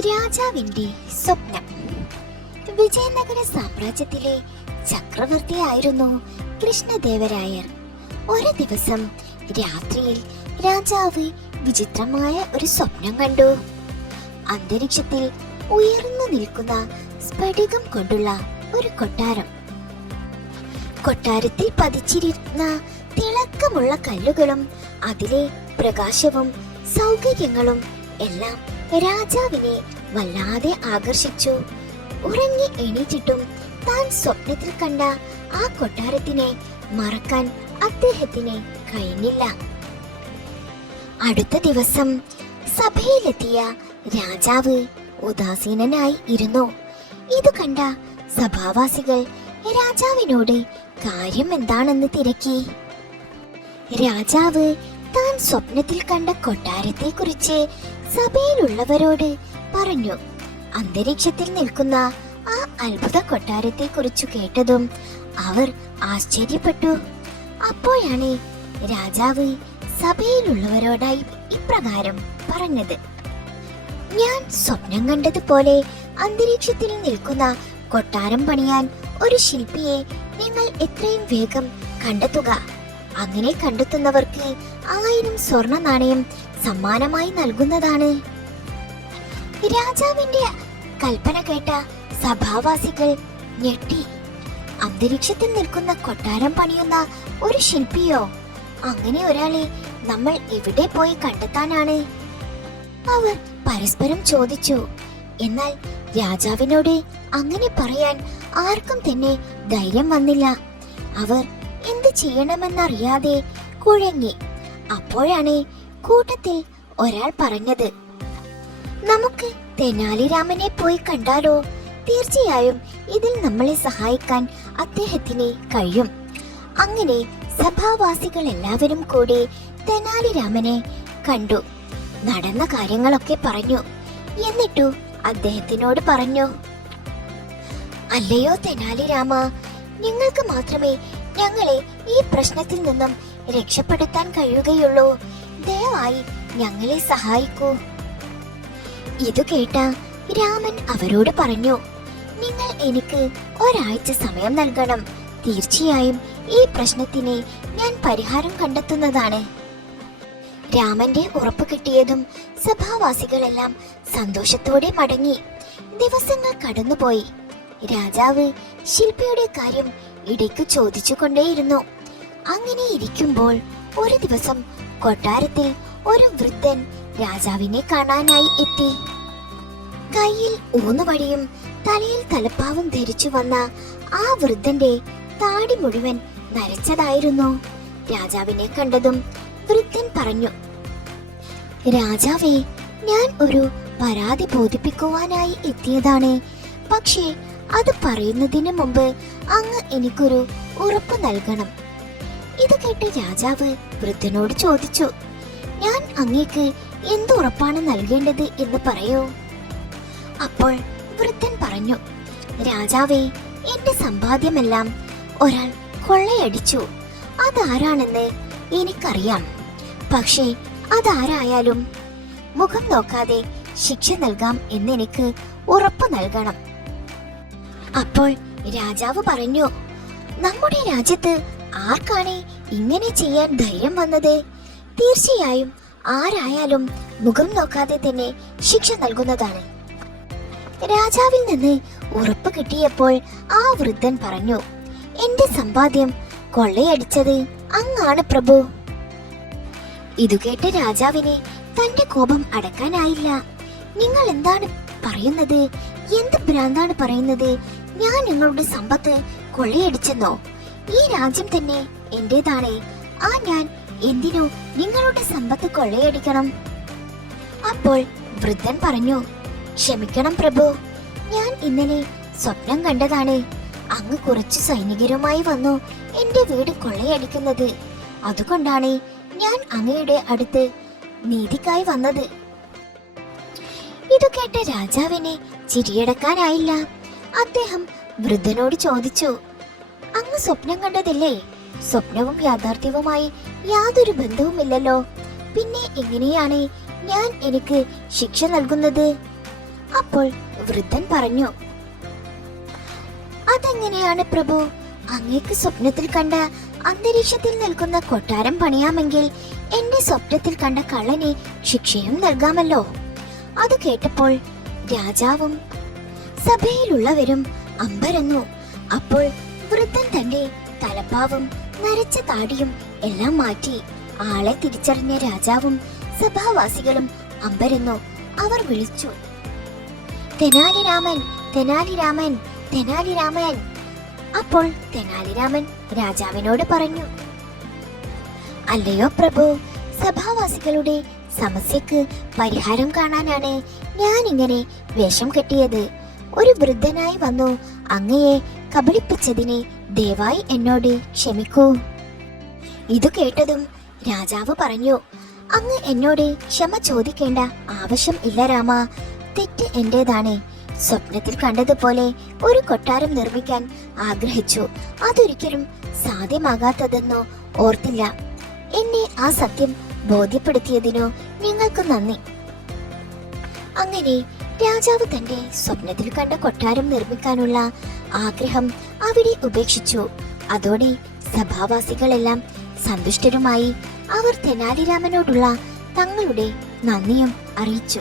രാജാവിന്റെ സ്വപ്നം. വിജയനഗര സാമ്രാജ്യത്തിലെ ചക്രവർത്തിയായിരുന്നു കൃഷ്ണദേവരായർ. ഒരു ദിവസം രാത്രിയിൽ രാജാവ് വിചിത്രമായ ഒരു സ്വപ്നം കണ്ടു. അന്തരീക്ഷത്തിൽ ഉയർന്നു നിൽക്കുന്ന സ്ഫടികം കൊണ്ടുള്ള ഒരു കൊട്ടാരം. കൊട്ടാരത്തിൽ പതിച്ചിരുന്ന തിളക്കമുള്ള കല്ലുകളും അതിലെ പ്രകാശവും സൗകര്യങ്ങളും എല്ലാം രാജാവിനെ വല്ലാതെ ആകർഷിച്ചു. ഉറങ്ങി എണീറ്റിട്ടും താൻ സ്വപ്നത്തിൽ കണ്ട ആ കൊട്ടാരത്തിനെ മറക്കാൻ അദ്ദേഹത്തിന് കഴിഞ്ഞില്ല. അടുത്ത ദിവസം സഭയിലെത്തിയ രാജാവ് ഉദാസീനനായി ഇരുന്നു. ഇത് കണ്ട സഭാവാസികൾ രാജാവിനോട് കാര്യം എന്താണെന്ന് തിരക്കി. രാജാവ് താൻ സ്വപ്നത്തിൽ കണ്ട കൊട്ടാരത്തെ കുറിച്ച് സഭയിലുള്ളവരോട് പറഞ്ഞു. അന്തരീക്ഷത്തിൽ നിൽക്കുന്ന ആ അത്ഭുത കൊട്ടാരത്തെ കുറിച്ച് കേട്ടതും അവർ ആശ്ചര്യപ്പെട്ടു. അപ്പോഴാണ് രാജാവ് സഭയിലുള്ളവരോടായി ഇപ്രകാരം പറഞ്ഞത്. ഞാൻ സ്വപ്നം കണ്ടതുപോലെ അന്തരീക്ഷത്തിൽ നിൽക്കുന്ന കൊട്ടാരം പണിയാൻ ഒരു ശില്പിയെ നിങ്ങൾ എത്രയും വേഗം കണ്ടെത്തുക. അങ്ങനെ കണ്ടെത്തുന്നവർക്ക് ആയിരം സ്വർണ നാണയം സമ്മാനമായി നൽകുന്നതാണ്. രാജാവിന്റെ കൽപ്പന കേട്ട സഭാവാസികൾ ഞെട്ടി. അന്തരീക്ഷത്തിൽ നിൽക്കുന്ന കൊട്ടാരം പണിയുന്ന ഒരു ശില്പിയോ അങ്ങനെ ഒരാളെ നമ്മൾ എവിടെ പോയി കണ്ടെത്താനാണ്? അവർ പരസ്പരം ചോദിച്ചു. എന്നാൽ രാജാവിനോട് അങ്ങനെ പറയാൻ ആർക്കും തന്നെ ധൈര്യം വന്നില്ല. അവർ ചെയ്യണമെന്നറിയാതെ കുഴങ്ങി. അപ്പോഴാണ് കൂട്ടത്തിൽ ഒരാൾ പറഞ്ഞത് നമുക്ക് തെനാലിരാമനെ പോയി കണ്ടാലോ? തീർച്ചയായും ഇതിൽ നമ്മളെ സഹായിക്കാൻ അദ്ദേഹത്തിന് കഴിയും. അങ്ങനെ സഭാവാസികൾ എല്ലാവരും കൂടി തെനാലിരാമനെ കണ്ടു. നടന്ന കാര്യങ്ങളൊക്കെ പറഞ്ഞു. എന്നിട്ടു അദ്ദേഹത്തിനോട് പറഞ്ഞു അല്ലയോ തെനാലിരാമ നിങ്ങൾക്ക് മാത്രമേ ഞങ്ങളെ ഈ പ്രശ്നത്തിൽ നിന്നും രക്ഷപ്പെടുത്താൻ കഴിയുകയുള്ളൂ. ദയവായി ഞങ്ങളെ സഹായിക്കൂ. ഇത് കേട്ട രാമൻ അവരോട് പറഞ്ഞു നിങ്ങൾ എനിക്ക് ഒരാഴ്ച സമയം നൽകണം. തീർച്ചയായും ഈ പ്രശ്നത്തിന് ഞാൻ പരിഹാരം കണ്ടെത്തുന്നതാണ്. രാമന്റെ ഉറപ്പ് കിട്ടിയതും സഭാവാസികളെല്ലാം സന്തോഷത്തോടെ മടങ്ങി. ദിവസങ്ങൾ കടന്നുപോയി. രാജാവ് ശില്പിയുടെ കാര്യം ഇടയ്ക്ക് ചോദിച്ചുകൊണ്ടേയിരുന്നു. അങ്ങനെ ഇരിക്കുമ്പോൾ ഒരു ദിവസം കൊട്ടാരത്തിൽ ഒരു വൃദ്ധൻ രാജാവിനെ കാണാനായി എത്തി. കയ്യിൽ ഊന്നുവടിയും തലയിൽ തലപ്പാവും ധരിച്ചു വന്ന ആ വൃദ്ധന്റെ താടി മുഴുവൻ നരച്ചതായിരുന്നു. രാജാവിനെ കണ്ടതും വൃദ്ധൻ പറഞ്ഞു രാജാവേ ഞാൻ ഒരു പരാതി ബോധിപ്പിക്കുവാനായി എത്തിയതാണ്. പക്ഷേ അത് പറയുന്നതിന് മുമ്പ് അങ്ങ് എനിക്കൊരു ഉറപ്പ് നൽകണം. ഇത് കേട്ട് രാജാവ് വൃദ്ധനോട് ചോദിച്ചു ഞാൻ അങ്ങേക്ക് എന്ത് ഉറപ്പാണ് നൽകേണ്ടത് എന്ന് പറയൂ? അപ്പോൾ വൃദ്ധൻ പറഞ്ഞു രാജാവേ എന്റെ സമ്പാദ്യമെല്ലാം ഒരാൾ കൊള്ളയടിച്ചു. അതാരാണെന്ന് എനിക്കറിയാം. പക്ഷേ അതാരായാലും മുഖം നോക്കാതെ ശിക്ഷ നൽകാം എന്നെനിക്ക് ഉറപ്പ് നൽകണം. അപ്പോൾ രാജാവ് പറഞ്ഞു നമ്മുടെ രാജ്യത്ത് ആർക്കാണ് ഇങ്ങനെ ചെയ്യാൻ ധൈര്യം വന്നത്? തീർച്ചയായും ആരായാലും മുഖം നോക്കാതെ തന്നെ ശിക്ഷ നൽകുന്നതാണ്. രാജാവിൽ നിന്ന് ഉറപ്പ് കിട്ടിയപ്പോൾ ആ വൃദ്ധൻ പറഞ്ഞു എന്റെ സമ്പാദ്യം കൊള്ളയടിച്ചത് അങ്ങാണ് പ്രഭു. ഇതു കേട്ട രാജാവിനെ തന്റെ കോപം അടക്കാനായില്ല. നിങ്ങൾ എന്താണ് പറയുന്നത്? എന്ത് ഭ്രാന്താണ് പറയുന്നത്? ഞാൻ നിങ്ങളുടെ സമ്പത്ത് കൊള്ളയടിച്ചെന്നോ? ഈ രാജ്യം തന്നെ എന്റേതാണ്. ആ ഞാൻ എന്തിനു നിങ്ങളുടെ സമ്പത്ത് കൊള്ളയടിക്കണം? അപ്പോൾ വൃദ്ധൻ പറഞ്ഞു ക്ഷമിക്കണം പ്രഭു ഞാൻ ഇന്നലെ സ്വപ്നം കണ്ടതാണ്. അങ്ങ് കുറച്ച് സൈനികരുമായി വന്നു എന്റെ വീട് കൊള്ളയടിക്കുന്നത്. അതുകൊണ്ടാണ് ഞാൻ അങ്ങയുടെ അടുത്ത് നീതിക്കായി വന്നത്. ഇത് കേട്ട രാജാവിനെ ചിരിയടക്കാനായില്ല. അദ്ദേഹം വൃദ്ധനോട് ചോദിച്ചു അങ്ങ് സ്വപ്നം കണ്ടതില്ലേ? സ്വപ്നവും യാഥാർത്ഥ്യവുമായി യാതൊരു ബന്ധവുമില്ലല്ലോ. പിന്നെ എങ്ങനെയാണ് ഞാൻ എനിക്ക് ശിക്ഷ നൽകുന്നത്? അപ്പോൾ വൃദ്ധൻ പറഞ്ഞു അതെങ്ങനെയാണ് പ്രഭു? അങ്ങേക്ക് സ്വപ്നത്തിൽ കണ്ട അന്തരീക്ഷത്തിൽ നിൽക്കുന്ന കൊട്ടാരം പണിയാമെങ്കിൽ എന്റെ സ്വപ്നത്തിൽ കണ്ട കള്ളനെ ശിക്ഷയും നൽകാമല്ലോ. അത് കേട്ടപ്പോൾ രാജാവും സഭയിലുള്ളവരും അമ്പരന്നു. അപ്പോൾ വൃദ്ധൻ തന്റെ തലപ്പാവും നരച്ച താടിയും എല്ലാം മാറ്റി ആളെ തിരിച്ചറിഞ്ഞ രാജാവും സഭാവാസികളും അമ്പരന്നു. അവർ വിളിച്ചു തെനാലിരാമൻ തെനാലിരാമൻ തെനാലിരാമൻ. അപ്പോൾ തെനാലിരാമൻ രാജാവിനോട് പറഞ്ഞു അല്ലയോ പ്രഭു സഭാവാസികളുടെ സമസ്യക്ക് പരിഹാരം കാണാനാണ് ഞാൻ ഇങ്ങനെ വേഷം കെട്ടിയത്. ഒരു വൃദ്ധനായി വന്നു. അങ്ങയെ കബളിപ്പിച്ചതിനെ ദയവായി എന്നോട് ക്ഷമിക്കൂ. ഇത് കേട്ടതും രാജാവ് പറഞ്ഞു അങ്ങ് എന്നോട് ക്ഷമ ചോദിക്കേണ്ട ആവശ്യം ഇല്ല രാമ. തെറ്റ് എന്റേതാണ്. സ്വപ്നത്തിൽ കണ്ടതുപോലെ ഒരു കൊട്ടാരം നിർമ്മിക്കാൻ ആഗ്രഹിച്ചു. അതൊരിക്കലും സാധ്യമാകാത്തതെന്നോ ഓർത്തില്ല. എന്നെ ആ സത്യം ബോധ്യപ്പെടുത്തിയതിനോ നിങ്ങൾക്ക് നന്ദി. അങ്ങനെ രാജാവ് തന്റെ സ്വപ്നത്തിൽ കണ്ട കൊട്ടാരം നിർമ്മിക്കാനുള്ള ആഗ്രഹം അവിടെ ഉപേക്ഷിച്ചു. അതോടെ സഭാവാസികളെല്ലാം സന്തുഷ്ടരുമായി അവർ തെനാലിരാമനോടുള്ള തങ്ങളുടെ നന്ദിയും അറിയിച്ചു.